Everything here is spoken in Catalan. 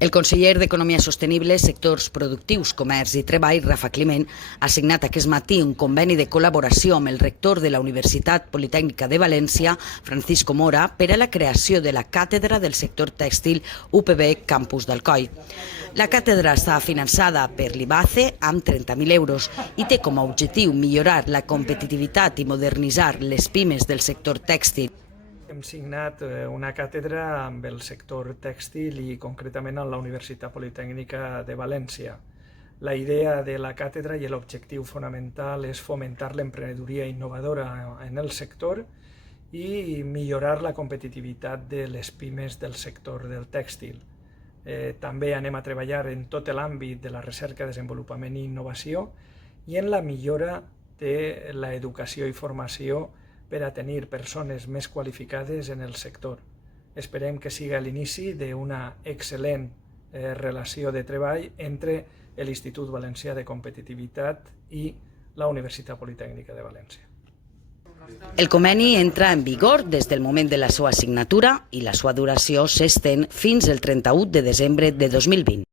El conseller d'Economia Sostenible, Sectors Productius, Comerç i Treball, Rafa Climent, ha signat aquest matí un conveni de col·laboració amb el rector de la Universitat Politècnica de València, Francisco Mora, per a la creació de la Càtedra del Sector Tèxtil UPB Campus d'Alcoi. La càtedra està finançada per l'IBACE amb 30.000 euros i té com a objectiu millorar la competitivitat i modernitzar les pimes del sector tèxtil. Hem signat una càtedra amb el sector tèxtil i concretament amb la Universitat Politècnica de València. La idea de la càtedra i l'objectiu fonamental és fomentar l'emprenedoria innovadora en el sector i millorar la competitivitat de les pimes del sector del tèxtil. També anem a treballar en tot l'àmbit de la recerca, desenvolupament i innovació i en la millora de l'educació i formació per a tenir persones més qualificades en el sector. Esperem que sigui l'inici d'una excel·lent relació de treball entre l'Institut Valencià de Competitivitat i la Universitat Politècnica de València. El conveni entra en vigor des del moment de la seva signatura i la seva duració s'estén fins al 31 de desembre de 2020.